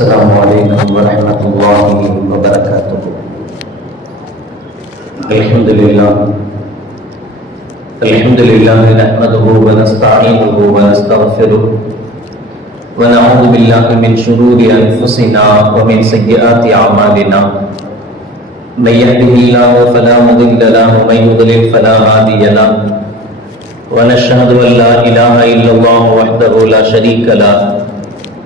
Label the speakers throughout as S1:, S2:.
S1: السلام علیکم ورحمۃ اللہ وبرکاتہ الحمد للہ الحمد للہ نحمده ونستعینه ونستغفره ونعوذ باللہ من شرور انفسنا ومن سیئات اعمالنا من یهده اللہ فلا مضل له ومن یضلل فلا هادی له ونشهد ان لا اله الا الله وحده لا شریک له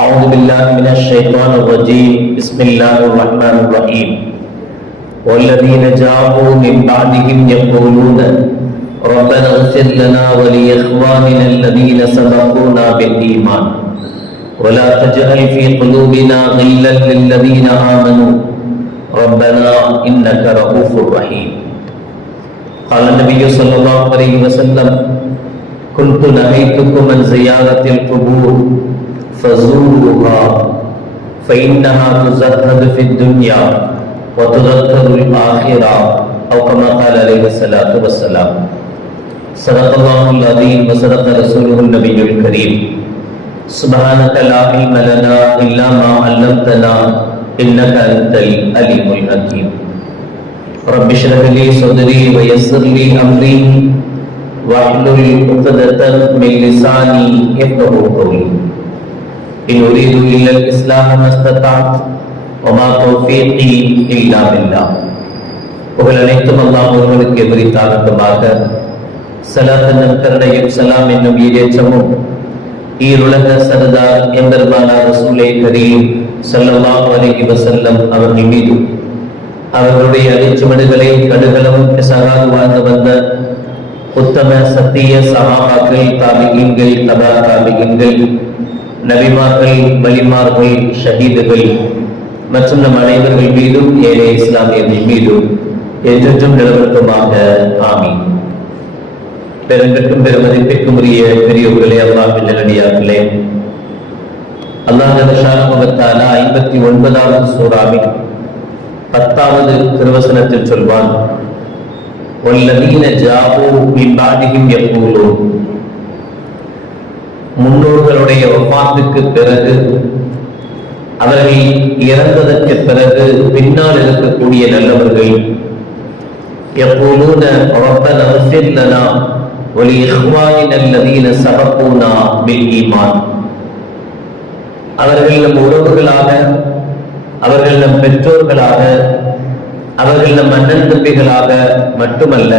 S1: اعوذ باللہ من الشیطان الرجیم بسم اللہ الرحمن الرحیم والذین جاؤوا من بعدہم یقولون ربنا اغفر لنا ولی اخواننا الذین سبقونا بالایمان ولا تجعل فی قلوبنا غلا للذین آمنوا ربنا انک رؤوف رحیم قال النبی صلی اللہ علیہ وسلم كنت نهيتكم من زیارت القبور فزورها فإنها تزهد في الدنيا وتزهد الآخرة أو كما قال عليه الصلاة والسلام صدق الله العظيم وصدق رسوله النبي الكريم سبحانك لا علم لنا إلا ما علمتنا إنك أنت الأليم الحكيم رب اشرح لي صدري ويسر لي أمري واحلل عقدة من لساني يفقهوا قولي إن أريد إلا الإسلام ما استطعت وما توفيقي إلا بالله புகழ் அனைத்தும் அல்லாம் ஒருவனுக்கு எதிரித்தாகட்டுமாக சலாத் என்னும் கருணையும் சலாம் என்னும் ஈரேற்றமும் ஈருலக சரதார் எம்பெருமானார் சூலை கரீம் செல்லமாக வலைக்கு வசல்லம் அவர்கள் மீது அவர்களுடைய அடிச்சுமடுகளை கடுகளவும் பிசகாக வாழ்ந்து வந்த உத்தம சத்திய சகாபாக்கள் தாபிகங்கள் தபா தாபிகங்கள் நபிமார்கள் வலிமார்கள் ஷஹீதுகள் மற்றும் நம் அனைவர்கள் மீதும் ஏழை இஸ்லாமியர்கள் மீதும் என்றென்றும் நிலவருக்குமாக ஆமி பெருங்கட்கும் பெருமதிப்பிற்கும் உரிய பெரியோர்களே அல்லாஹின் நிலடியார்களே அல்லாஹால ஐம்பத்தி ஒன்பதாவது சூறாவின் பத்தாவது திருவசனத்தில் சொல்வான் والذين جاءوا من بعدهم يقولون முன்னோர்களுடைய ஒப்பாத்துக்கு பிறகு அவர்கள் இறந்ததற்கு பிறகு பின்னால் இருக்கக்கூடிய நல்லவர்கள் எப்போதும் ربنا اغفر لنا ولإخواننا الذين سبقونا بالإيمان அவர்கள் நம் உறவுகளாக அவர்கள் நம் பெற்றோர்களாக அவர்கள் நம் அண்ணன் தம்பிகளாக மட்டுமல்ல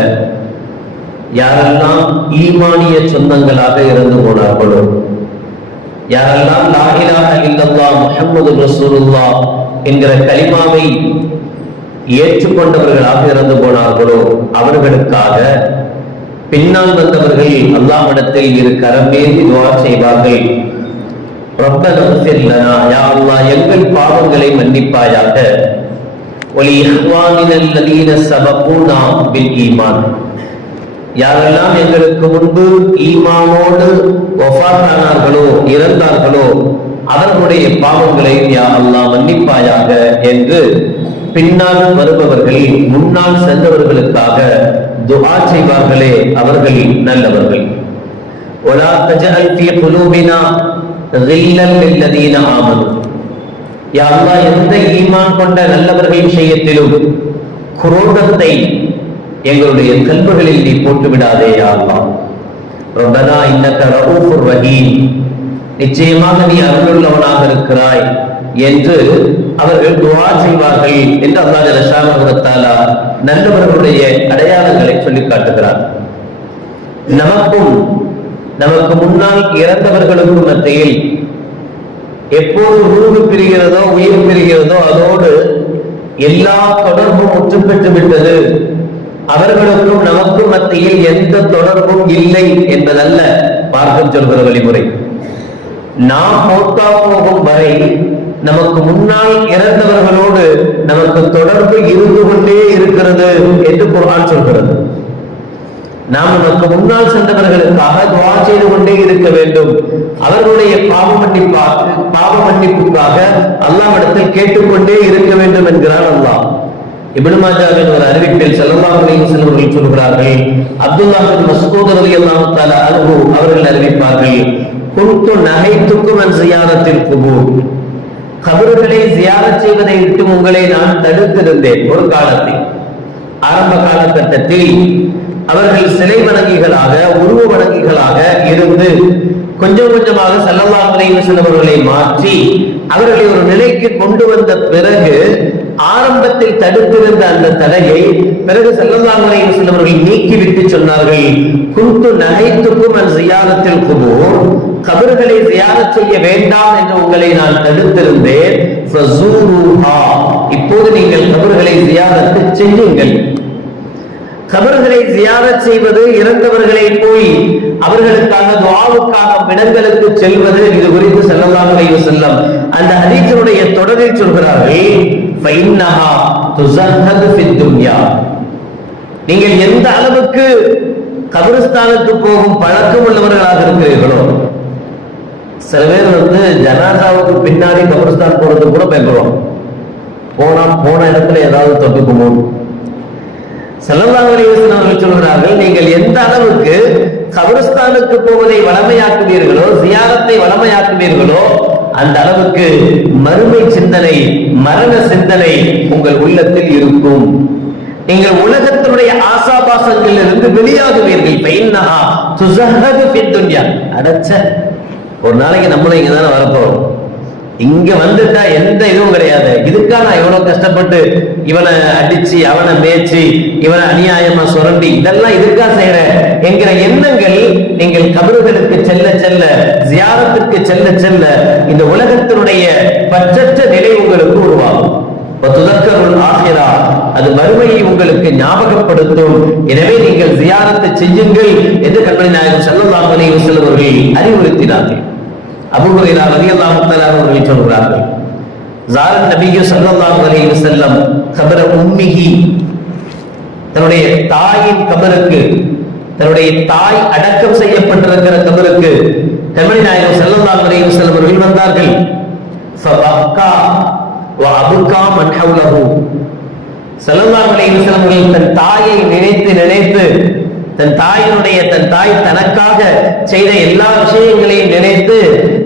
S1: யாரெல்லாம் ஈமானிய சொந்தங்களாக இருந்து போனார்களோ யாரெல்லாம் லாஹிலாக இல்லல்லா முகமது ரசூலுல்லா என்கிற கலிமாவை ஏற்றுக்கொண்டவர்களாக இறந்து போனார்களோ அவர்களுக்காக பின்னால் வந்தவர்கள் அல்லாஹிடத்தில் இரு மீது துவா செய்வார்கள் எங்கள் பாவங்களை மன்னிப்பாயாக ஒலி இஹ்வானின் அல்லதீன நாம் பின் ஈமான் யாரெல்லாம் எங்களுக்கு முன்பு ஈமானோடு ஒஃபாத்தானார்களோ இறந்தார்களோ அவர்களுடைய பாவங்களை யா அல்லா மன்னிப்பாயாக என்று பின்னால் வருபவர்கள் முன்னால் சென்றவர்களுக்காக துவா செய்வார்களே அவர்கள் நல்லவர்கள் ஒலா தஜல் في قلوبنا غلا للذين யா எந்த ஈமான் கொண்ட நல்லவர்கள் விஷயத்திலும் குரோதத்தை எங்களுடைய கல்புகளில் நீ போட்டுவிடாதே அல்லா ரொம்பனா இன்னக்க ரவுஃபுர் நிச்சயமாக நீ அருளுள்ளவனாக இருக்கிறாய் என்று அவர்கள் துவா செய்வார்கள் என்று அல்லா ஜலஷாமத்தாலா நல்லவர்களுடைய அடையாளங்களை சொல்லிக் காட்டுகிறார் நமக்கும் நமக்கு முன்னால் இறந்தவர்களுக்கும் மத்தியில் எப்போது உருவு பிரிகிறதோ உயிர் பிரிகிறதோ அதோடு எல்லா தொடர்பும் முற்று பெற்று விட்டது அவர்களுக்கும் நமக்கும் மத்தியில் எந்த தொடர்பும் இல்லை என்பதல்ல பார்க்க சொல்கிற வழிமுறை நாம் மௌத்தா போகும் வரை நமக்கு முன்னால் இறந்தவர்களோடு நமக்கு தொடர்பு இருந்து கொண்டே இருக்கிறது என்று குரான் சொல்கிறது நாம் நமக்கு முன்னால் சென்றவர்களுக்காக துவா செய்து கொண்டே இருக்க வேண்டும் அவர்களுடைய பாவ மன்னிப்பாக பாவ மன்னிப்புக்காக அல்லாவிடத்தில் கேட்டுக்கொண்டே இருக்க வேண்டும் என்கிறார் அல்லாஹ் இபினுமாஜாவின் ஒரு அறிவிப்பில் செல்லல்லாஹ் அலைஹி சொல்கிறார்கள் அப்துல்லாஹின் மஸ்கூத் ரலியல்லாஹு தஆலா அவர்கள் அறிவிப்பார்கள் குன்து நஹைத்துக்கும் அன் ஜியாரத்தில் குபூர் கபர்களை ஜியாரத் செய்வதை விட்டு உங்களை நான் தடுத்திருந்தேன் ஒரு காலத்தில் ஆரம்ப காலகட்டத்தில் அவர்கள் சிலை வணங்கிகளாக உருவ வணங்கிகளாக இருந்து கொஞ்சம் கொஞ்சமாக செல்லல்லா சிலவர்களை மாற்றி அவர்களை ஒரு நிலைக்கு கொண்டு வந்த பிறகு ஆரம்பத்தில் தடுத்திருந்த அந்த தடையை பிறகு செல்லல்லாங்களையும் சிலவர்கள் நீக்கிவிட்டு சொன்னார்கள் குண்டு நகைத்துக்கும் அந்த ஜியாரத்தில் குபூர் கபர்களை ஜியாரத் செய்ய வேண்டாம் என்று உங்களை நான் தடுத்திருந்தேன் இப்போது நீங்கள் கபர்களை ஜியாரத்து செய்யுங்கள் கபர்களை ஜியாரத் செய்வது இறந்தவர்களை போய் அவர்களுக்காக துவாவுக்கான இடங்களுக்கு செல்வது இது குறித்து செல்லலாமே செல்லம் அந்த ஹதீசனுடைய தொடரில் சொல்கிறார்கள் நீங்கள் எந்த அளவுக்கு கபிரஸ்தானுக்கு போகும் பழக்கம் உள்ளவர்களாக இருக்கிறீர்களோ சில பேர் வந்து ஜனாதாவுக்கு பின்னாடி கபிரஸ்தான் போறது கூட பயப்படுவோம் போனா போன இடத்துல ஏதாவது தொட்டு செல்லல்லாஹ் அவர்கள் சொல்கிறார்கள் நீங்கள் எந்த அளவுக்கு கபரஸ்தானுக்கு போவதை வளமையாக்குவீர்களோ சியாரத்தை வளமையாக்குவீர்களோ அந்த அளவுக்கு மறுமை சிந்தனை மரண சிந்தனை உங்கள் உள்ளத்தில் இருக்கும் நீங்கள் உலகத்தினுடைய ஆசாபாசங்களில் இருந்து வெளியாகுவீர்கள் அடச்ச ஒரு நாளைக்கு நம்மளும் இங்க தானே வரப்போறோம் இங்க வந்துட்டா எந்த இதுவும் கிடையாது இதுக்கா நான் எவ்வளவு கஷ்டப்பட்டு இவனை அடிச்சு அவனை மேய்ச்சி இவனை அநியாயமா சுரண்டி இதெல்லாம் இதுக்கா செய்யறேன் என்கிற எண்ணங்கள் நீங்கள் கபறுகளுக்கு செல்ல செல்ல ஜியாரத்துக்கு செல்ல செல்ல இந்த உலகத்தினுடைய பச்சற்ற நிலை உங்களுக்கு உருவாகும் ஆகிறா அது மறுமையை உங்களுக்கு ஞாபகப்படுத்தும் எனவே நீங்கள் ஜியாரத்தை செய்யுங்கள் என்று கண்மணி நாயகம் செல்லலாம் அறிவுறுத்தினார்கள் அபுஹுரைரா ரலியல்லாஹு தஆலா அவர்கள் சொல்கிறார்கள் ஜார நபியு ஸல்லல்லாஹு அலைஹி வஸல்லம் கபர உம்மிஹி தன்னுடைய தாயின் கபருக்கு தன்னுடைய தாய் அடக்கம் செய்யப்பட்டிருக்கிற கபருக்கு தமிழ் நாயகம் ஸல்லல்லாஹு அலைஹி வஸல்லம் அவர்கள் வந்தார்கள் ஃபபக்கா வ அபுகா மன் ஹவுலஹு ஸல்லல்லாஹு அலைஹி வஸல்லம் அவர்கள் தன் தாயை நினைத்து நினைத்து தன் தாயினுடைய தன் தாய் தனக்காக செய்த எல்லா விஷயங்களையும் நினைத்து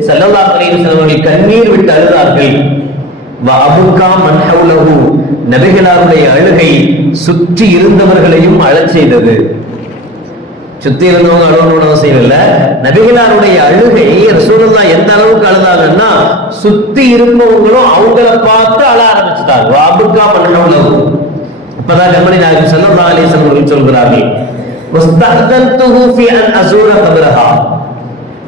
S1: செல்லல்லா செல்வர்கள் கண்ணீர் விட்டு அழுதார்கள் நபிகளாருடைய அழுகை சுற்றி இருந்தவர்களையும் அழச் செய்தது சுத்தி இருந்தவங்க அழுகணும்னு அவசியம் இல்ல நபிகளாருடைய அழுகை ரசூலல்லா எந்த அளவுக்கு அழுதாங்கன்னா சுத்தி இருந்தவங்களும் அவங்கள பார்த்து அழ ஆரம்பிச்சுட்டாங்க அப்பதான் கம்பெனி இப்பதான் நாயகம் செல்லல்லா அலிசன் சொல்கிறார்கள்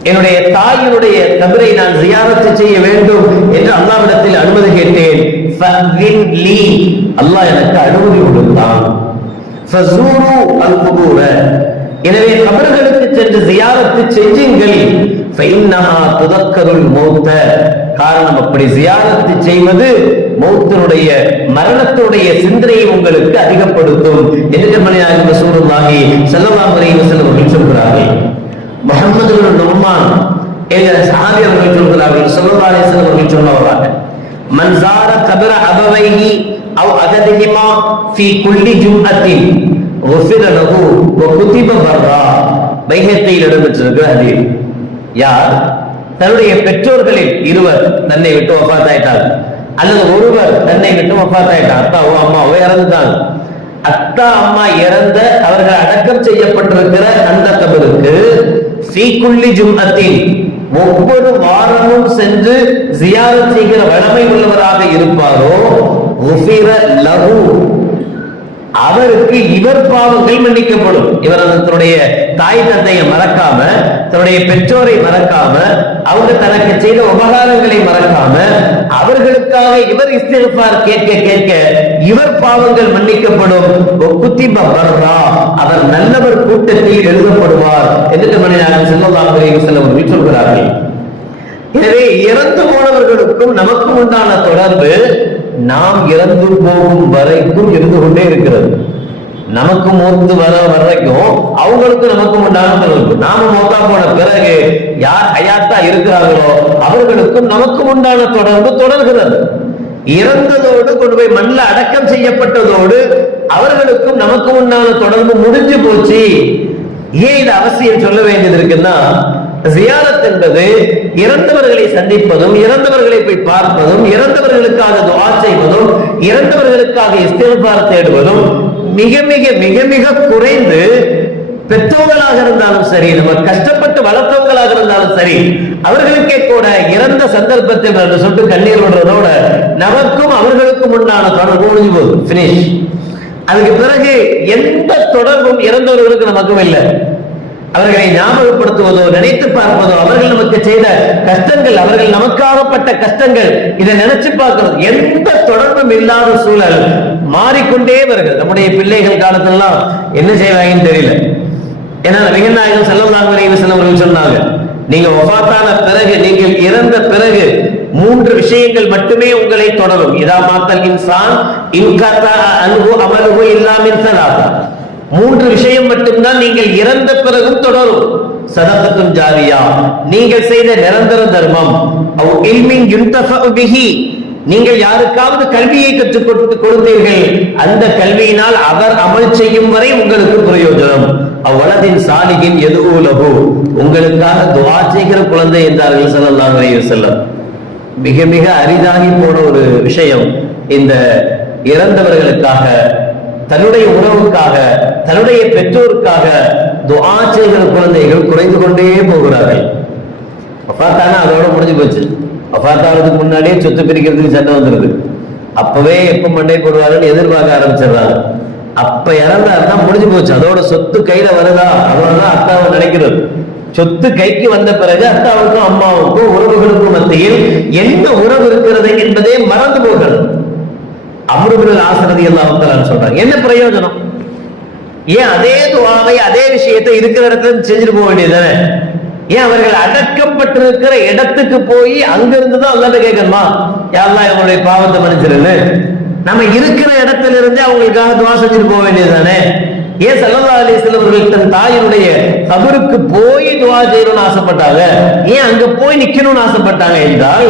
S1: என்னுடைய தாயினுடைய கபரை நான் ஜியாரத்து செய்ய வேண்டும் என்று அல்லாவிடத்தில் அனுமதி கேட்டேன் அல்லாஹ் எனக்கு அனுமதி கொடுத்தான் எனவே கபர்களுக்கு சென்று ஜியாரத்து செஞ்சுங்கள் மௌத்த காரணம் அப்படி ஜியாரத்து செய்வது மௌத்தனுடைய மரணத்தினுடைய சிந்தனையை உங்களுக்கு அதிகப்படுத்தும் என்று மனிதனாக சூழலாகி செல்லமா முறையில் சொல்கிறார்கள் முகமது நொம்மான் என்கிற சாதி அவர்கள் சொல்கிறார்கள் மன்சார கபர அபவைகி அவ் அகதிகிமா ஃபி குல்லி ஜும்மத்தின் ஒஃபிரலகு ஒ குதிப பர்ரா வைகத்தையில் இடம்பெற்றிருக்கிற அதில் யார் தன்னுடைய பெற்றோர்களில் இருவர் தன்னை விட்டு ஒப்பாத்தாயிட்டார் அல்லது ஒருவர் தன்னை விட்டு ஒப்பாத்தாயிட்டார் அத்தாவோ அம்மாவோ இறந்துட்டாங்க அத்தா அம்மா இறந்த அவர்கள் அடக்கம் செய்யப்பட்டிருக்கிற அந்த கபருக்கு சீக்குள்ளி ஜும்மத்தின் ஒவ்வொரு வாரமும் சென்று ஜியாரம் செய்கிற வளமை உள்ளவராக இருப்பாரோ லகு அவருக்கு இவர் பாவங்கள் மன்னிக்கப்படும் இவர் தன்னுடைய தாய் தந்தையை மறக்காம தன்னுடைய பெற்றோரை மறக்காம அவங்க தனக்கு செய்த உபகாரங்களை மறக்காம அவர்களுக்காக இவர் இஸ்திருப்பார் கேட்க கேட்க இவர் பாவங்கள் மன்னிக்கப்படும் குத்தி பர்ரா அவர் நல்லவர் கூட்டத்தில் எழுதப்படுவார் என்று மனிதன் செல்லதாக செல்லும் சொல்கிறார்கள் எனவே இறந்து போனவர்களுக்கும் நமக்கும் உண்டான தொடர்பு நாம் இறந்து போகும் வரைக்கும் இருந்து கொண்டே இருக்கிறது நமக்கு மூத்து வர வரைக்கும் அவங்களுக்கு நமக்கு உண்டான தொடர்பு நாம மூத்தா போன பிறகு யார் ஹயாத்தா இருக்கிறார்களோ அவர்களுக்கும் நமக்கு உண்டான தொடர்பு தொடர்கிறது இறந்ததோடு கொண்டு போய் மண்ணில் அடக்கம் செய்யப்பட்டதோடு அவர்களுக்கும் நமக்கு உண்டான தொடர்பு முடிஞ்சு போச்சு ஏன் இது அவசியம் சொல்ல வேண்டியது இருக்குன்னா ஜியாரத் என்பது இறந்தவர்களை சந்திப்பதும் இறந்தவர்களை போய் பார்ப்பதும் இறந்தவர்களுக்காக துவா செய்வதும் இறந்தவர்களுக்காக இஸ்திருபார் தேடுவதும் மிக மிக மிக மிக குறைந்து பெற்றவங்களாக இருந்தாலும் சரி நம்ம கஷ்டப்பட்டு வளர்த்தவங்களாக இருந்தாலும் சரி அவர்களுக்கே கூட இறந்த சந்தர்ப்பத்தில் ரெண்டு சொட்டு கண்ணீர் விடுறதோட நமக்கும் அவர்களுக்கும் உண்டான தொடர்பு முடிஞ்சு அதுக்கு பிறகு எந்த தொடர்பும் இறந்தவர்களுக்கு நமக்கும் இல்லை அவர்களை ஞாபகப்படுத்துவதோ நினைத்து பார்ப்பதோ அவர்கள் நமக்கு செய்த கஷ்டங்கள் அவர்கள் நமக்காகப்பட்ட கஷ்டங்கள் இதை நினைச்சு பார்க்கிறது எந்த தொடர்பும் இல்லாத சூழல் மாறிக்கொண்டே வருகிறது நம்முடைய பிள்ளைகள் காலத்திலாம் என்ன செய்வாங்கன்னு தெரியல ஏன்னா நபிகநாயகம் செல்லவதாக அவர்கள் சொன்னாங்க நீங்க ஒவ்வாத்தான பிறகு நீங்கள் இறந்த பிறகு மூன்று விஷயங்கள் மட்டுமே உங்களை தொடரும் இதா மாத்தல் இன்சான் இன்கத்தா அன்பு அமல்கு இல்லாமல் மூன்று விஷயம் மட்டும்தான் நீங்கள் இறந்த பிறகும் தொடரும் சதகத்தும் ஜாரியா நீங்கள் செய்த நிரந்தர தர்மம் நீங்கள் யாருக்காவது கல்வியை கற்றுக் கொடுத்து கொடுத்தீர்கள் அந்த கல்வியினால் அவர் அமல் செய்யும் வரை உங்களுக்கு பிரயோஜனம் அவ்வளதின் சாலியின் எதுவுலகு உங்களுக்காக துவா செய்கிற குழந்தை என்றார்கள் செல்லலாம் செல்லம் மிக மிக அரிதாகி போன ஒரு விஷயம் இந்த இறந்தவர்களுக்காக தன்னுடைய உணவுக்காக தன்னுடைய பெற்றோருக்காக துவா செய்கிற குழந்தைகள் குறைந்து கொண்டே போகிறார்கள் வஃத்தானா அதோட முடிஞ்சு போச்சு வஃத்தானதுக்கு முன்னாடியே சொத்து பிரிக்கிறதுக்கு சண்டை வந்துருது அப்பவே எப்ப மண்டை போடுவாருன்னு எதிர்பார்க்க ஆரம்பிச்சிடுறாங்க அப்ப இறந்தாருன்னா முடிஞ்சு போச்சு அதோட சொத்து கையில வருதா அதோடதான் அத்தாவை நினைக்கிறது சொத்து கைக்கு வந்த பிறகு அத்தாவுக்கும் அம்மாவுக்கும் உறவுகளுக்கும் மத்தியில் என்ன உறவு இருக்கிறது என்பதே மறந்து போகிறது அமிர்தல் ஆசனதி எல்லாம் சொல்றாங்க என்ன பிரயோஜனம் ஏன் அதே துவாவை அதே விஷயத்தை இருக்கிற இடத்துல செஞ்சுட்டு போக வேண்டியது ஏன் அவர்கள் அடக்கப்பட்டிருக்கிற இடத்துக்கு போய் அங்கிருந்து தான் அல்லாட்ட கேட்கணுமா யாரெல்லாம் இவங்களுடைய பாவத்தை மன்னிச்சிருந்து நம்ம இருக்கிற இடத்துல இருந்து அவங்களுக்காக துவா செஞ்சுட்டு போக வேண்டியது தானே ஏன் சல்லா அலி செல்வர்கள் தன் தாயினுடைய கபருக்கு போய் துவா செய்யணும்னு ஆசைப்பட்டாங்க ஏன் அங்க போய் நிக்கணும்னு ஆசைப்பட்டாங்க என்றால்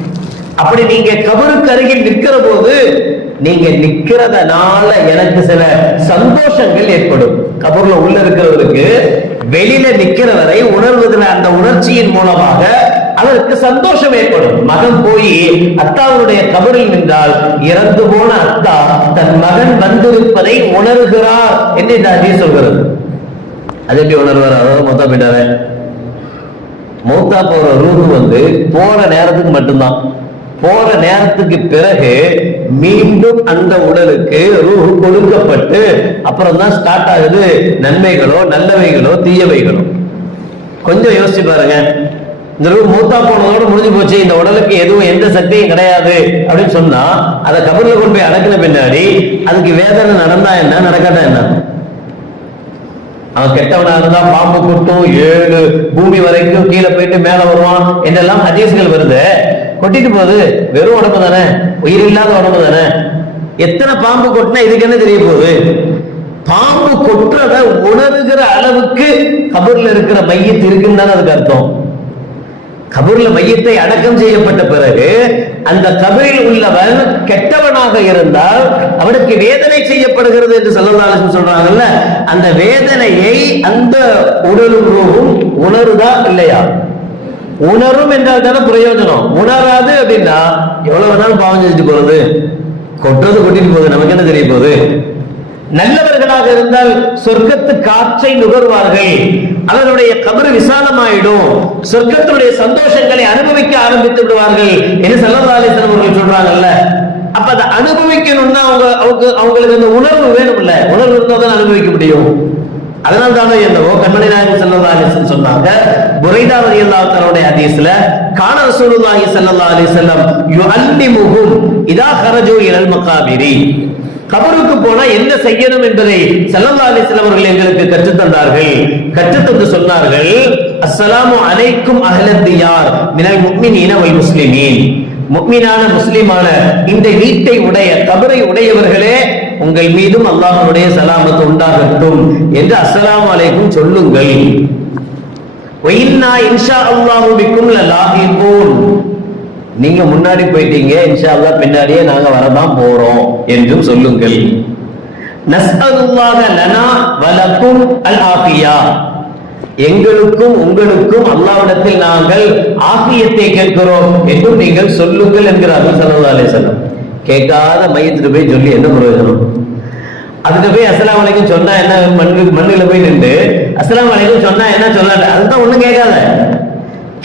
S1: அப்படி நீங்க கபருக்கு அருகில் நிற்கிற போது நீங்க நிக்கிறதுனால எனக்கு சில சந்தோஷங்கள் ஏற்படும் கபூர்ல உள்ள இருக்கிறவருக்கு வெளியில நிக்கிற வரை உணர்வதில் அந்த உணர்ச்சியின் மூலமாக அவருக்கு சந்தோஷம் ஏற்படும் மகன் போய் அத்தாவுடைய கபரில் நின்றால் இறந்து போன அத்தா தன் மகன் வந்திருப்பதை உணர்கிறார் என்று இந்த அஜி சொல்கிறது அது எப்படி உணர்வார் அதாவது மொத்தம் பின்னாத மூத்தா போற ரூபு வந்து போற நேரத்துக்கு மட்டும்தான் போற நேரத்துக்கு பிறகு மீண்டும் அந்த உடலுக்கு ரூஹு கொடுக்கப்பட்டு அப்புறம் தான் ஸ்டார்ட் ஆகுது நன்மைகளோ நல்லவைகளோ தீயவைகளோ கொஞ்சம் யோசிச்சு பாருங்க இந்த ரூ மூத்தா போனதோட முடிஞ்சு போச்சு இந்த உடலுக்கு எதுவும் எந்த சக்தியும் கிடையாது அப்படின்னு சொன்னா அதை கபர்ல கொண்டு போய் அடக்கின பின்னாடி அதுக்கு வேதனை நடந்தா என்ன நடக்காதா என்ன அவன் கெட்டவனா இருந்தா பாம்பு குட்டும் ஏழு பூமி வரைக்கும் கீழே போயிட்டு மேல வருவான் என்றெல்லாம் ஹதீஸ்கள் வருது கொட்டிட்டு போகுது வெறும் உடம்பு தானே உயிர் இல்லாத உடம்பு தானே எத்தனை பாம்பு கொட்டினா இதுக்கு என்ன தெரிய போகுது பாம்பு கொட்டுறத உணர்கிற அளவுக்கு கபூர்ல இருக்கிற மையத்து இருக்குன்னு தானே அதுக்கு அர்த்தம் கபூர்ல மையத்தை அடக்கம் செய்யப்பட்ட பிறகு அந்த கபரில் உள்ளவன் கெட்டவனாக இருந்தால் அவனுக்கு வேதனை செய்யப்படுகிறது என்று செல்லதாலும் சொல்றாங்கல்ல அந்த வேதனையை அந்த உடலும் உணருதா இல்லையா உணரும் என்றால் தானே பிரயோஜனம் உணராது அப்படின்னா எவ்வளவு வேணாலும் பாவம் செஞ்சுட்டு போறது கொட்டுறது கொட்டிட்டு போகுது நமக்கு என்ன தெரிய போகுது நல்லவர்களாக இருந்தால் சொர்க்கத்து காற்றை நுகர்வார்கள் அவருடைய கபர் விசாலமாயிடும் சொர்க்கத்தினுடைய சந்தோஷங்களை அனுபவிக்க ஆரம்பித்து விடுவார்கள் என்று செல்லதாலேசன் அவர்கள் சொல்றாங்கல்ல அப்ப அதை அனுபவிக்கணும்னா அவங்க அவங்களுக்கு அந்த உணர்வு வேணும்ல உணர்வு இருந்தால் தான் அனுபவிக்க முடியும் அதனால் தானே என்னவோ கண்மணி நாயகம் செல்லல்லா அலிசன் சொன்னாங்க புரைதா வரி அல்லாத்தாரோடைய ஹதீஸ்ல கான ரசூலுல்லாஹி சல்லல்லா அலி செல்லம் யு அல்லி முகும் இதா ஹரஜோ இழல் மக்காபிரி கபருக்கு போனா என்ன செய்யணும் என்பதை செல்லல்லா அலி அவர்கள் எங்களுக்கு கற்றுத்தந்தார்கள் கற்றுத்தந்து சொன்னார்கள் அஸ்ஸலாமு அலைக்கும் யார் மினல் முக்மினீன வல் முஸ்லிமீன் முக்மீனான முஸ்லிமான இந்த வீட்டை உடைய கபரை உடையவர்களே உங்கள் மீதும் அல்லாஹனுடைய சலாமத்து உண்டாகட்டும் என்று அஸ்லாம் வலைக்கும் சொல்லுங்கள் நீங்க முன்னாடி போயிட்டீங்க இன்ஷா அல்லா பின்னாடியே நாங்க வரதான் போறோம் என்றும் சொல்லுங்கள் எங்களுக்கும் உங்களுக்கும் அல்லாவிடத்தில் நாங்கள் ஆபியத்தை கேட்கிறோம் என்றும் நீங்கள் சொல்லுங்கள் என்கிறார்கள் சல்லா அலிசல்லாம் கேட்காத மையத்திற்கு போய் சொல்லி என்ன பிரயோஜனம் அதுக்கு போய் அஸ்லாம் வலைக்கும் சொன்னா என்ன மண் மண்ணுல போய் நின்று அஸ்லாம் வலைக்கும் சொன்னா என்ன சொல்லாத அதுதான் ஒண்ணும் கேட்காத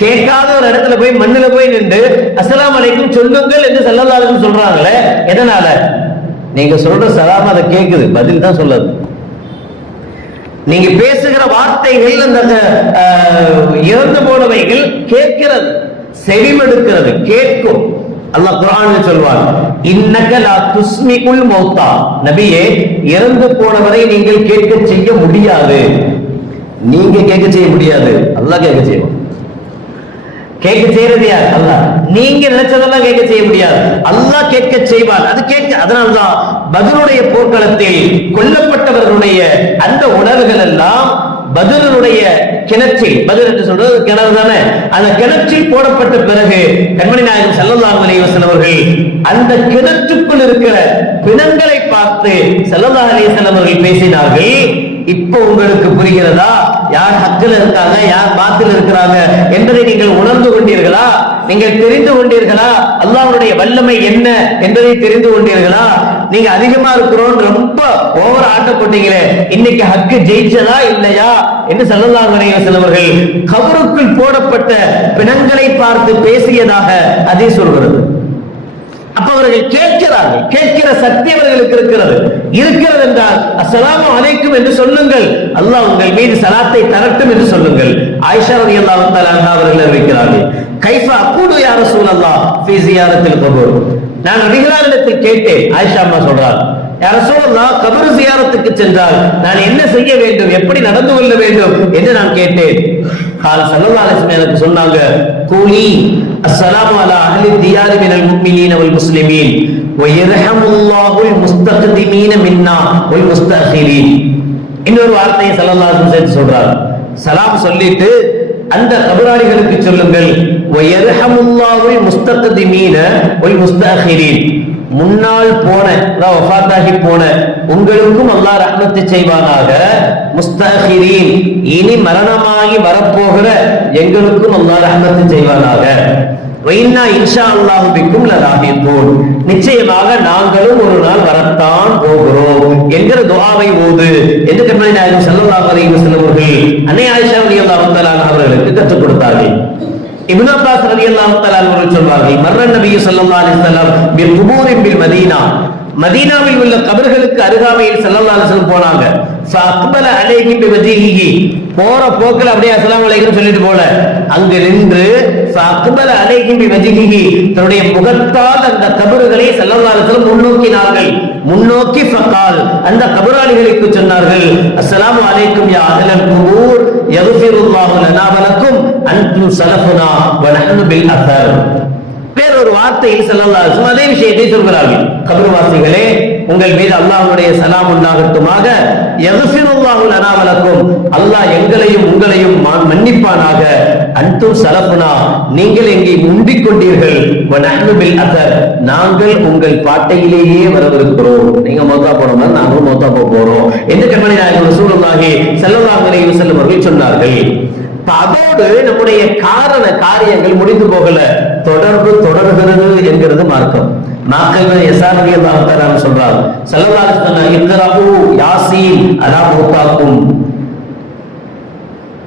S1: கேட்காத ஒரு இடத்துல போய் மண்ணுல போய் நின்று அஸ்லாம் வலைக்கும் சொல்லுங்கள் என்று செல்லதாலும் சொல்றாங்களே எதனால நீங்க சொல்ற சலாம் அதை கேட்குது பதில் தான் சொல்லுது நீங்க பேசுகிற வார்த்தைகள் அந்த இறந்து போனவைகள் கேட்கிறது செவிமடுக்கிறது கேட்கும் அல்லாஹ் குரான் சொல்வாங்க இன்னகலா துஸ்மிகுல் மௌத்தா நபியே இறந்து போனவரை நீங்கள் கேட்க செய்ய முடியாது நீங்க கேட்க செய்ய முடியாது அல்லாஹ் கேட்க செய்வோம் கேட்க செய்யறது யார் அல்லாஹ் நீங்க நினைச்சதெல்லாம் கேட்க செய்ய முடியாது அல்லாஹ் கேட்க செய்வார் அது கேட்க அதனால்தான் பதிலுடைய போர்க்களத்தில் கொல்லப்பட்டவர்களுடைய அந்த உணர்வுகள் எல்லாம் பதிலுடைய கிணற்றில் பதில் என்று சொல்றது கிணறு தானே அந்த கிணற்றில் போடப்பட்ட பிறகு கண்மணி நாயகம் செல்லல்லாம் அலைவசன் அவர்கள் அந்த கிணற்றுக்குள் இருக்கிற பிணங்களை பார்த்து செல்லல்லா அலைவசன் அவர்கள் பேசினார்கள் இப்போ உங்களுக்கு புரிகிறதா யார் ஹக்கில் இருக்காங்க யார் பாத்தில் இருக்கிறாங்க என்பதை நீங்கள் உணர்ந்து கொண்டீர்களா நீங்கள் தெரிந்து கொண்டீர்களா அல்லாவுடைய வல்லமை என்ன என்பதை தெரிந்து கொண்டீர்களா நீங்க அதிகமா இருக்கிறோம் ரொம்ப ஓவர் ஆட்டப்பட்டீங்களே இன்னைக்கு ஹக்கு ஜெயிச்சதா இல்லையா என்று சொல்லலாம் வரைய கபருக்குள் போடப்பட்ட பிணங்களை பார்த்து பேசியதாக அதே சொல்கிறது அப்ப அவர்கள் கேட்கிறார்கள் கேட்கிற சக்தி அவர்களுக்கு இருக்கிறது இருக்கிறது என்றால் அஸ்லாம் அழைக்கும் என்று சொல்லுங்கள் அல்லாஹ் உங்கள் மீது சலாத்தை தரட்டும் என்று சொல்லுங்கள் ஆயிஷா ரவி அல்லா அவர்கள் அறிவிக்கிறார்கள் கைஃபா கூடு யார சூழல்லா ஃபீசியாரத்தில் கொண்டு நான் நபிகளாரிடத்தில் கேட்டேன் ஆயிஷா அம்மா சொல்றாள் அரசோல்லா கபர் சியாரத்துக்கு சென்றால் நான் என்ன செய்ய வேண்டும் எப்படி நடந்து கொள்ள வேண்டும் என்று நான் கேட்டேன் கால சல்லல்லாஹு எனக்கு சொன்னாங்க கூலி அஸ்ஸலாமு அலா அஹ்லி தியாரி மினல் முஃமினீன வல் முஸ்லிமீன் வ யர்ஹமுல்லாஹுல் முஸ்தக்திமீன மின்னா வல் முஸ்தஅஹிரீன் இன்னொரு வார்த்தையை சல்லல்லாஹு அலைஹி வஸல்லம் சொல்றார் சலாம் சொல்லிட்டு அந்த கபராளிகளுக்கு சொல்லுங்கள் முன்னால் போன ஒஃபாத்தாகி போன உங்களுக்கும் அல்லாஹ் ரஹ்மத்து செய்வானாக முஸ்தஹிரீன் இனி மரணமாகி வரப்போகிற எங்களுக்கும் அல்லாஹ் ரஹ்மத்து செய்வானாக நிச்சயமாக நாங்களும் ஒரு நாள் வரத்தான் போகிறோம் என்கிற துவாவை ஓது என்று கண்மணி நாயகம் செல்லல்லாஹ் அலைஹி வஸல்லம் அன்னை ஆயிஷா ரலியல்லாஹு தஆலா அவர்களுக்கு கற்றுக் கொடுத்தார்கள் இப்னு அப்பாஸ் ரலியல்லாஹு தஆலா அவர்கள் சொல்வார்கள் மர்ர நபி ஸல்லல்லாஹு அலைஹி வஸல்லம் பி குபூரின் பில் மதீனா மதீனாவில் உள்ள கபர்களுக்கு அருகாமையில் செல்லலாசன் போனாங்க அக்பர அலைகிம் வஜீகி போற போக்கில் அப்படியே அஸ்லாம் அலைக்கும் சொல்லிட்டு போல அங்க நின்று அக்பர அலைகிம் வஜீகி தன்னுடைய முகத்தால் அந்த கபறுகளை செல்லலாசன் முன்னோக்கினார்கள் முன்னோக்கி ஃபகால் அந்த கபராளிகளுக்கு சொன்னார்கள் அஸ்லாம் அலைக்கும் யா அகலல் குபூர் யகுஃபிருல்லாஹு லனா வலக்கும் அன்தும் சலஃபுனா வ பில் அஸர் ஒரு வார்த்தையில் செல்லலாம் அதே விஷயத்தை சொல்கிறார்கள் கபர்வாசிகளே உங்கள் மீது அல்லாஹுடைய சலாம் உண்டாகட்டுமாக எகசினுல்லாஹுல் அனாவலக்கும் அல்லாஹ் எங்களையும் உங்களையும் மன்னிப்பானாக அன்தும் சலப்புனா நீங்கள் எங்கே முந்திக் கொண்டீர்கள் அசர் நாங்கள் உங்கள் பாட்டையிலேயே வரவிருக்கிறோம் நீங்க மௌத்தா போற மாதிரி நாங்களும் மௌத்தா போக போறோம் என்று கண்மணி நாயகர் சூழலாகி செல்லலாங்களையும் செல்லும் அவர்கள் சொன்னார்கள் அதோடு நம்முடைய காரண காரியங்கள் முடிந்து போகல தொடர்பு தொடர்கிறது என்கிறது மார்க்கம் நாக்கல்ல எசாரதி அல்லாஹ் சொல்றார் செல்லல்லாஹ் இந்தராபு யாசீன் அலா முத்தாக்கும்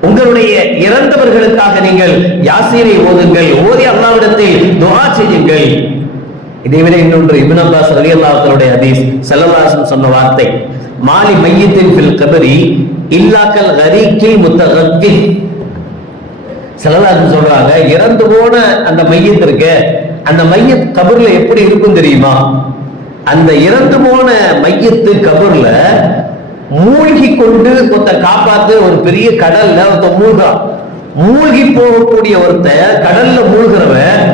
S1: உங்களுடைய இறந்தவர்களுக்காக நீங்கள் யாசீரை ஓதுங்கள் ஓதி அல்லாவிடத்தில் துவா செய்யுங்கள் இதைவிட இன்னொன்று இபின் அப்பாஸ் அலி அல்லாஹனுடைய ஹதீஸ் செல்லல்லாசன் சொன்ன வார்த்தை மாலி மையத்தின் பில் கபரி இல்லாக்கல் ஹரிக்கில் முத்தகத்தின் செலலாசன் சொல்றாங்க இறந்து போன அந்த மையத்து இருக்க அந்த மைய கபர்ல எப்படி இருக்கும் தெரியுமா அந்த இறந்து போன மையத்து கபர்ல மூழ்கி கொண்டு ஒருத்த காப்பாத்து ஒரு பெரிய கடல்ல ஒருத்த மூழ்கா மூழ்கி போகக்கூடிய ஒருத்த கடல்ல மூழ்கிறவன்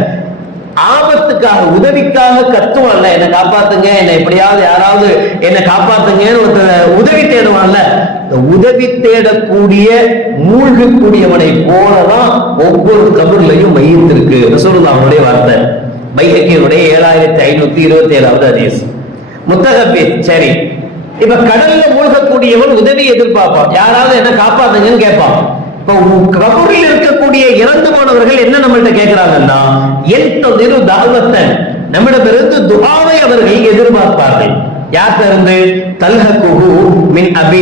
S1: ஆபத்துக்காக உதவிக்காக கத்துவான்ல என்னை காப்பாத்துங்க என்னை எப்படியாவது யாராவது என்னை காப்பாத்துங்கன்னு ஒருத்தர் உதவி தேடுவான்ல இந்த உதவி தேடக்கூடிய மூழ்கக்கூடியவனை போலதான் ஒவ்வொரு கபர்லையும் மையத்திருக்கு ரசூலுல்லா அவனுடைய வார்த்தை பைஹக்கியனுடைய ஏழாயிரத்தி ஐநூத்தி இருபத்தி ஏழாவது அதேஸ் முத்தகபி சரி இப்ப கடல்ல மூழ்கக்கூடியவன் உதவி எதிர்பார்ப்பான் யாராவது என்ன காப்பாத்துங்கன்னு கேட்பான் கபூரில் இருக்கக்கூடிய இறந்து போனவர்கள் என்ன நம்மள்ட்ட கேட்கிறாங்கன்னா என் தகுதத்தன் நம்மிடமிருந்து துபாவை அவர்கள் எதிர்பார்ப்பார்கள் யார்கிட்ட இருந்து குஹு மின் அபி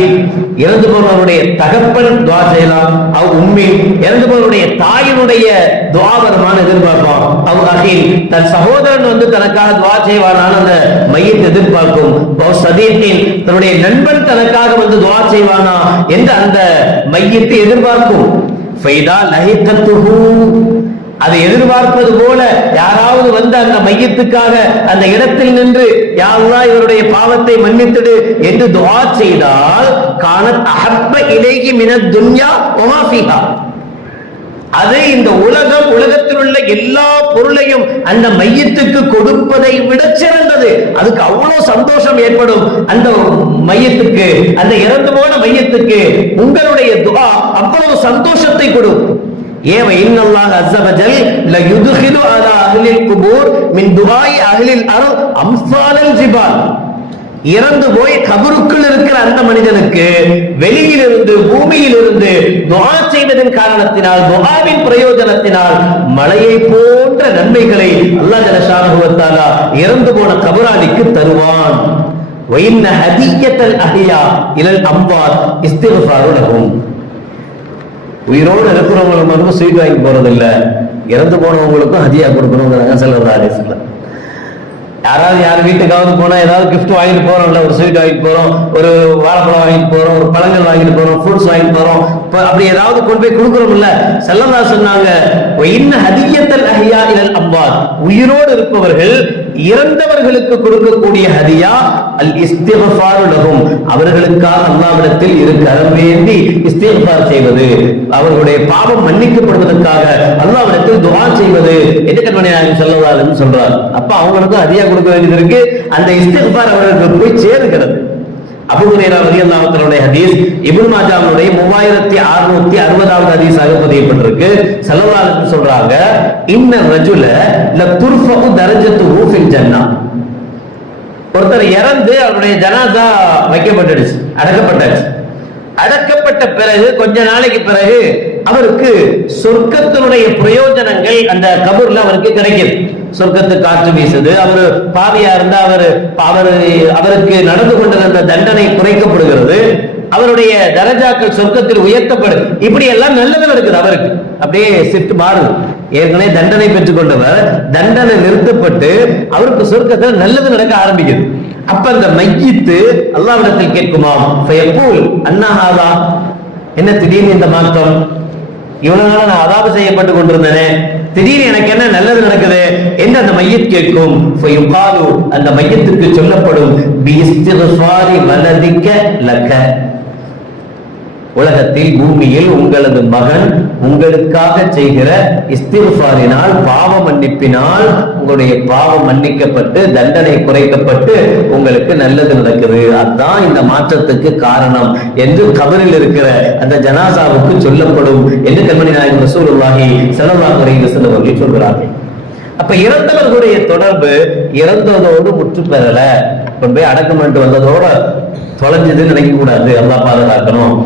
S1: இறந்து போனவருடைய தகப்பன் துவா செய்யலாம் அவ் உண்மை இறந்து போனவருடைய தாயினுடைய துவாபரமான எதிர்பார்ப்பான் அவ் அகில் தன் சகோதரன் வந்து தனக்காக துவா செய்வானான அந்த மையத்தை எதிர்பார்க்கும் அவ் சதீத்தின் தன்னுடைய நண்பன் தனக்காக வந்து துவா செய்வானா என்று அந்த மையத்தை எதிர்பார்க்கும் ஃபைதா லஹித்தத்துஹு அதை எதிர்பார்ப்பது போல யாராவது வந்து அந்த மையத்துக்காக அந்த இடத்தில் நின்று யாருதான் இவருடைய பாவத்தை மன்னித்துடு என்று துவா செய்தால் காண அப்ப இலேகி மின துன்யா ஒமாஃபிகா அது இந்த உலகம் உலகத்தில் உள்ள எல்லா பொருளையும் அந்த மையத்துக்கு கொடுப்பதை விட சிறந்தது அதுக்கு அவ்வளவு சந்தோஷம் ஏற்படும் அந்த மையத்துக்கு அந்த இறந்து போன மையத்துக்கு உங்களுடைய துவா அவ்வளவு சந்தோஷத்தை கொடுக்கும் ஏன் இன்னல்லாஹ் அஸ்ஸபஜல் ல யுதுஹிலு அலா அஹ்லில் குபூர் மின் துபாய் அஹ்லில் அர் அம்சாலல் ஜிபால் இறந்து போய் கபருக்குள் இருக்கிற அந்த மனிதனுக்கு வெளியிலிருந்து பூமியிலிருந்து துவா செய்ததன் காரணத்தினால் துவாவின் பிரயோஜனத்தினால் மலையை போன்ற நன்மைகளை அல்லா ஜனசானுவத்தாலா இறந்து போன கபராளிக்கு தருவான் ஒயின்ன ஹதியத்தல் அஹியா இலல் அம்பார் இஸ்திஃபாரு உயிரோடு இருக்கிறவங்களுக்கு மட்டும் ஸ்வீட் வாங்கி போறதில்லை இறந்து போனவங்களுக்கும் ஹதியா கொடுக்கணுங்கிறாங்க சிலர் ஆரிஸ்ல யாராவது யார் வீட்டுக்காவது போனால் ஏதாவது கிஃப்ட் வாங்கிட்டு போகிறோம்ல ஒரு ஸ்வீட் வாங்கிட்டு போகிறோம் ஒரு வாழைப்பழம் வாங்கிட்டு போகிறோம் ஒரு பழங்கள் வாங்கிட்டு போகிறோம் ஃப்ரூட்ஸ் வாங்கிட்டு போகிறோம் அப்படி ஏதாவது கொண்டு போய் இல்ல செல்லல்லா சொன்னாங்க இன்ன அம்பார் உயிரோடு இருப்பவர்கள் இறந்தவர்களுக்கு கொடுக்கக்கூடிய ஹதியா அல் இஸ்திஃபாரு அவர்களுக்காக அல்லாவிடத்தில் இருக்க வேண்டி இஸ்திஃபார் செய்வது அவர்களுடைய பாவம் மன்னிக்கப்படுவதற்காக அல்லாவிடத்தில் துவா செய்வது எதுக்கண்மணி நாயகம் செல்லவாதுன்னு சொல்றார் அப்ப அவங்களுக்கும் ஹதியா கொடுக்க வேண்டியது இருக்கு அந்த இஸ்திஃபார் அவர்களுக்கு போய் சேருகிறது அபுகுரேரா ரதி அல்லாமத்தனுடைய ஹதீஸ் இபுல் மாஜாவுடைய மூவாயிரத்தி அறுநூத்தி அறுபதாவது ஹதீஸாக பதியப்பட்டிருக்கு செலவாளர்கள் சொல்றாங்க இன்ன ரஜுல இந்த துர்ஃபகு தரஜத்து ரூஃபின் ஜன்னா ஒருத்தர் இறந்து அவருடைய ஜனாதா வைக்கப்பட்டுடுச்சு அடக்கப்பட்டாச்சு அடக்கப்பட்ட பிறகு கொஞ்ச நாளைக்கு பிறகு அவருக்கு சொர்க்கத்தினுடைய பிரயோஜனங்கள் அந்த கபூர்ல அவருக்கு கிடைக்குது சொர்க்கத்து காற்று வீசுது அவர் பாவியா இருந்தா அவர் அவர் அவருக்கு நடந்து கொண்டிருந்த தண்டனை குறைக்கப்படுகிறது அவருடைய தரஜாக்கள் சொர்க்கத்தில் உயர்த்தப்படும் இப்படி எல்லாம் நல்லதும் இருக்குது அவருக்கு அப்படியே ஷிஃப்ட் மாறுது ஏற்கனவே தண்டனை பெற்றுக்கொண்டவர் தண்டனை நிறுத்தப்பட்டு அவருக்கு சொர்க்கத்தில் நல்லது நடக்க ஆரம்பிக்குது அப்ப அந்த மையித்து அல்லாவிடத்தில் கேட்குமா அண்ணாஹாதா என்ன திடீர்னு இந்த மாற்றம் இவ்வளவு நாள் நான் அதாவது செய்யப்பட்டு கொண்டிருந்தேனே திடீர்னு எனக்கு என்ன நல்லது நடக்குது என்ன அந்த மையத் கேட்கும் அந்த மையத்துக்கு சொல்லப்படும் லக்க உலகத்தில் பூமியில் உங்களது மகன் உங்களுக்காக செய்கிற இஸ்திர்பாரினால் பாவ மன்னிப்பினால் உங்களுடைய பாவம் மன்னிக்கப்பட்டு தண்டனை குறைக்கப்பட்டு உங்களுக்கு நல்லது நடக்குது அதுதான் இந்த மாற்றத்துக்கு காரணம் என்று கபரில் இருக்கிற அந்த ஜனாசாவுக்கு சொல்லப்படும் என்று கண்மணி நாயகம் சூழலாகி செலவா குறைந்து சொல்கிறார்கள் அப்ப இறந்தவர்களுடைய தொடர்பு இறந்ததோடு முற்று பெறல கொண்டு போய் அடக்கம் வந்ததோட தொலைஞ்சதுன்னு நினைக்க கூடாது அல்லா பாதுகாக்கணும்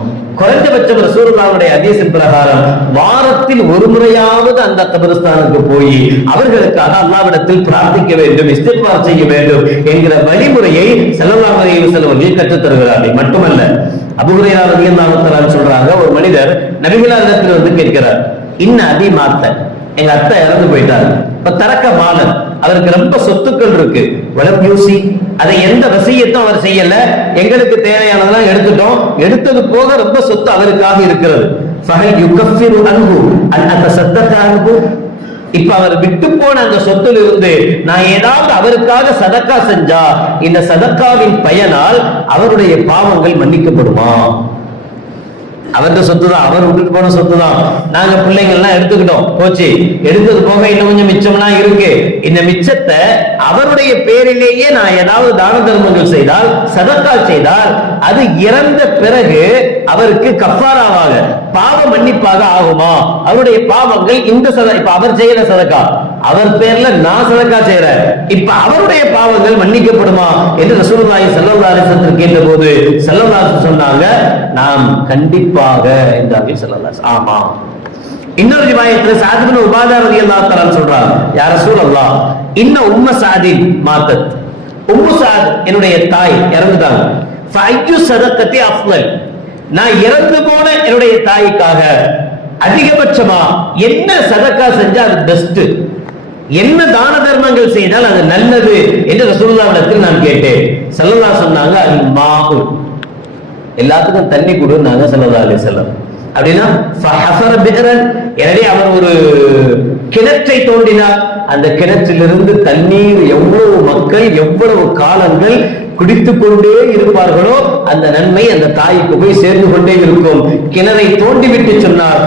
S1: குறைந்தபட்சம் ரசூலுல்லாவுடைய அதிசம் பிரகாரம் வாரத்தில் ஒரு முறையாவது அந்த கபிரஸ்தானுக்கு போய் அவர்களுக்காக அல்லாவிடத்தில் பிரார்த்திக்க வேண்டும் இஸ்திபார் செய்ய வேண்டும் என்கிற வழிமுறையை செல்லல்லா வரையில் செல்வர்கள் கற்றுத் தருகிறார்கள் மட்டுமல்ல அபுகுரையா ரதியல்லாமத்தரான் சொல்றாங்க ஒரு மனிதர் நபிகளா இடத்துல வந்து கேட்கிறார் இன்ன அதி மாத்த எங்க அத்தை இறந்து போயிட்டார் இப்ப தரக்க மாலன் அவருக்கு ரொம்ப சொத்துக்கள் இருக்கு வளர்ப்பூசி அதை எந்த வசியத்தும் அவர் செய்யல எங்களுக்கு தேவையானதெல்லாம் எடுத்துட்டோம் எடுத்தது போக ரொம்ப சொத்து அவருக்காக இருக்கிறது இப்ப அவர் விட்டு போன அந்த சொத்துல இருந்து நான் ஏதாவது அவருக்காக சதக்கா செஞ்சா இந்த சதக்காவின் பயனால் அவருடைய பாவங்கள் மன்னிக்கப்படுமா அவர்கிட்ட சொத்து தான் அவர் விட்டுட்டு போன சொத்து தான் நாங்க பிள்ளைங்கள்லாம் எடுத்துக்கிட்டோம் போச்சு எடுத்தது போக இன்னும் கொஞ்சம் மிச்சம்லாம் இருக்கு இந்த மிச்சத்தை அவருடைய பேரிலேயே நான் ஏதாவது தான தர்மங்கள் செய்தால் சதத்தா செய்தால் அது இறந்த பிறகு அவருக்கு கஃபாராவாக பாவ மன்னிப்பாக ஆகுமா அவருடைய பாவங்கள் இந்த சத இப்ப அவர் செய்யற சதக்கா அவர் பேர்ல நான் சதக்கா செய்யறேன் இப்ப அவருடைய பாவங்கள் மன்னிக்கப்படுமா என்று ரசூலுல்லாஹி ஸல்லல்லாஹு அலைஹி வஸல்லம் கேட்டபோது ஸல்லல்லாஹு சொன்னாங்க நாம் கண்டிப்பாக என்றார்கள் ஸல்லல்லாஹு ஆமா இன்னொரு ரிவாயத்துல சாதிபின் உபாதா ரலியல்லாஹு தஆலா சொல்றார் யா ரசூலல்லாஹ் இன்ன உம்ம சாதி மாத்தத் உம்மு சாத் என்னுடைய தாய் இறந்துட்டாங்க ஃபையு சதக்கத்தி அஃலல் நான் இறந்து போன என்னுடைய தாய்க்காக அதிகபட்சமா என்ன சதக்கா செஞ்சா அது பெஸ்ட் என்ன தான தர்மங்கள் செய்தால் அது நல்லது என்று ரசூல்லாவிடத்தில் நான் கேட்டேன் செல்லதா சொன்னாங்க அது மாகு எல்லாத்துக்கும் தண்ணி கொடுன்னாங்க செல்லதா அலி செல்லம் அப்படின்னா எனவே அவர் ஒரு கிணற்றை தோண்டினார் அந்த கிணற்றிலிருந்து தண்ணீர் எவ்வளவு மக்கள் எவ்வளவு காலங்கள் குடித்துக் கொண்டே இருப்பார்களோ அந்த நன்மை அந்த தாய்க்கு போய் சேர்ந்து கொண்டே இருக்கும் கிணறை தோண்டிவிட்டு சொன்னார்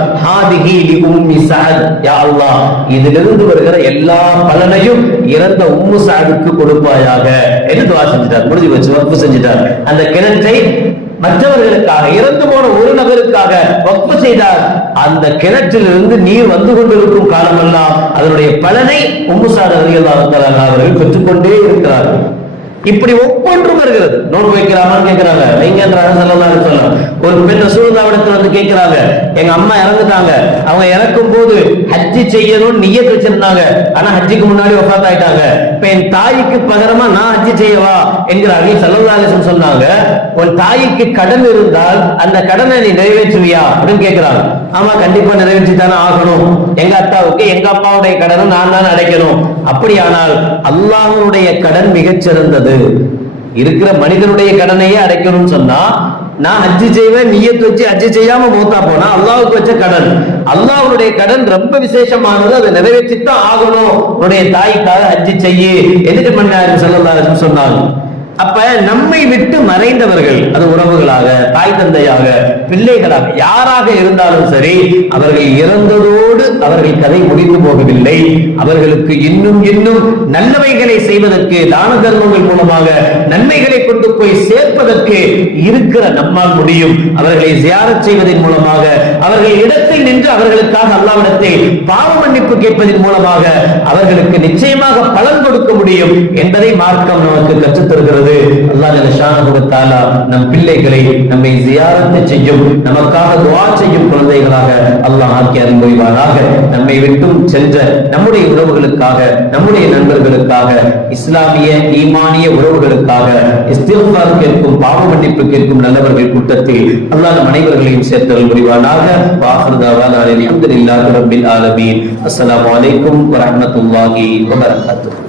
S1: இதிலிருந்து வருகிற எல்லா பலனையும் இறந்த உம்மு சாருக்கு கொடுப்பாயாக என்று துவா செஞ்சிட்டார் முடிஞ்சு வச்சு வப்பு செஞ்சிட்டார் அந்த கிணற்றை மற்றவர்களுக்காக இறந்து போன ஒரு நபருக்காக வப்பு செய்தார் அந்த கிணற்றிலிருந்து நீர் வந்து கொண்டிருக்கும் காலமெல்லாம் அதனுடைய பலனை உம்முசார் அவர்கள் பெற்றுக்கொண்டே இருக்கிறார்கள் இப்படி ஒவ்வொன்றும் வருகிறது நோட் வைக்கிறாங்க கேட்கிறாங்க வைங்கன்றாங்க செல்லலாம் சொல்லலாம் ஒரு பெண்ண சூழ்நாவிடத்தில் வந்து கேட்கிறாங்க எங்க அம்மா இறந்துட்டாங்க அவங்க இறக்கும் போது ஹஜ்ஜி செய்யணும் நீய வச்சிருந்தாங்க ஆனா ஹஜ்ஜிக்கு முன்னாடி ஒப்பாத்த ஆயிட்டாங்க இப்ப என் தாய்க்கு பகரமா நான் ஹஜ்ஜி செய்யவா என்கிறார்கள் செல்லலாம் சொன்னாங்க உன் தாய்க்கு கடன் இருந்தால் அந்த கடனை நீ நிறைவேற்றுவியா அப்படின்னு கேட்கிறாங்க ஆமா கண்டிப்பா நிறைவேற்றி தானே ஆகணும் எங்க அத்தாவுக்கு எங்க அப்பாவுடைய கடனும் நான் தான் அடைக்கணும் அப்படியானால் அல்லாஹனுடைய கடன் மிகச்சிறந்தது இருக்கிற மனிதனுடைய கடனையே அடைக்கணும்னு சொன்னா நான் அஜி செய்வேன் நீயத்து வச்சு அஜி செய்யாம மூத்தா போனா அல்லாவுக்கு வச்ச கடன் அல்லாவுடைய கடன் ரொம்ப விசேஷமானது அதை நிறைவேற்றித்தான் ஆகணும் உன்னுடைய தாய்க்காக அஜி செய்ய எதுக்கு பண்ணாரு ஆயிரம் செல்லலாம் சொன்னாங்க அப்ப நம்மை விட்டு மறைந்தவர்கள் அது உறவுகளாக தாய் தந்தையாக பிள்ளைகளாக யாராக இருந்தாலும் சரி அவர்கள் இறந்ததோடு அவர்கள் கதை முடிந்து போகவில்லை அவர்களுக்கு இன்னும் இன்னும் நல்லவைகளை செய்வதற்கு தான தர்மங்கள் மூலமாக நன்மைகளை கொண்டு போய் சேர்ப்பதற்கு இருக்கிற நம்மால் முடியும் அவர்களை சியாரச் செய்வதன் மூலமாக அவர்கள் இடத்தில் நின்று அவர்களுக்காக அல்லாவிடத்தை பாவ மன்னிப்பு கேட்பதன் மூலமாக அவர்களுக்கு நிச்சயமாக பலன் கொடுக்க முடியும் என்பதை மார்க்கம் நமக்கு கற்றுத்தருகிறது பொழுது நம் பிள்ளைகளை நம்மை ஜியாரத்து செய்யும் நமக்காக துவா செய்யும் குழந்தைகளாக அல்லாஹ் ஆக்கி நம்மை விட்டும் சென்ற நம்முடைய உறவுகளுக்காக நம்முடைய நண்பர்களுக்காக இஸ்லாமிய ஈமானிய உறவுகளுக்காக இஸ்திஃபார் கேட்கும் பாவ மன்னிப்பு கேட்கும் நல்லவர்கள் கூட்டத்தில் அல்லாஹ் நம் அனைவர்களையும் சேர்த்தல் முடிவானாக அலமதுல்லாஹி ரபில் ஆலமீன் அஸ்ஸலாமு அலைக்கும் வரஹ்மத்துல்லாஹி வபரகாத்துஹு